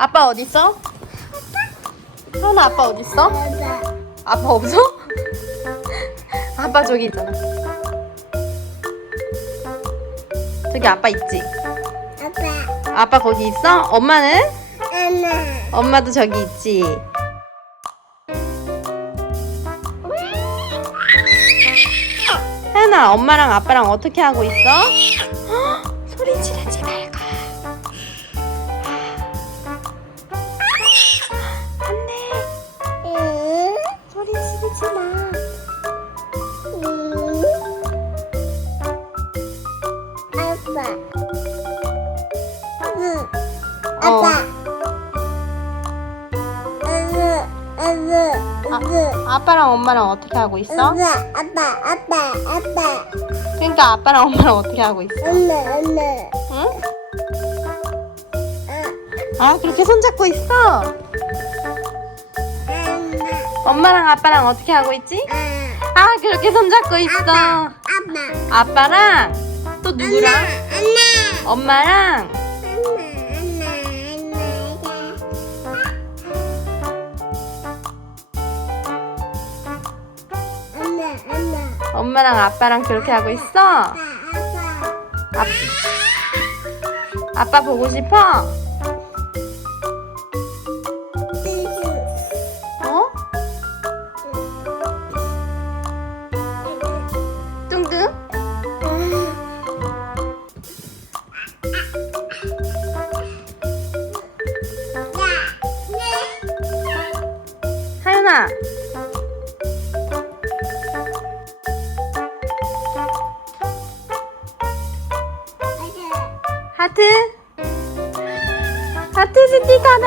아빠 어디 있어? 하나 아빠 어디 있어? 아빠. 없어? 아빠 저기 있잖아. 저기 아빠 있지? 아빠. 아빠 거기 있어? 엄마는? 엄마. 엄마도 저기 있지. 하나 엄마랑 아빠랑 어떻게 하고 있어? 헉, 소리 지르지 말고. 아빠. 응. 응. 응. 아빠랑 엄마랑 어떻게 하고 있어? 엄마, 아빠, 아빠, 아빠, 그러니까 아빠랑 엄마랑 어떻게 하고 있어? 엄마, 엄마, 응? 아, 아 그렇게 손잡고 있어? 엄마, 엄마랑 아빠랑 어떻게 하고 있지? 아, 아 그렇게 손잡고 있어. 아빠, 아빠, 아빠랑 또 누구랑? 엄마, 엄마랑 엄마, 엄마, 엄마랑 아빠랑 그렇게 하고 있어? 아빠, 아, 아빠 보고 싶어? 어? 뚱뚱? 하윤아 하트? 하트 스티커다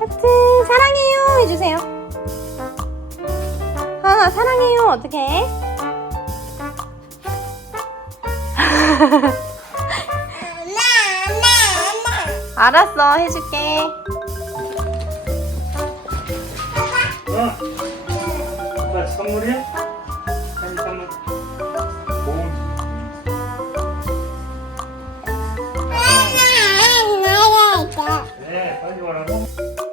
하트 사랑해요 해주세요 하나 사랑해요 어떻게 해? 알았어 해줄게 어? 아빠 선물이야? 빨리말 하?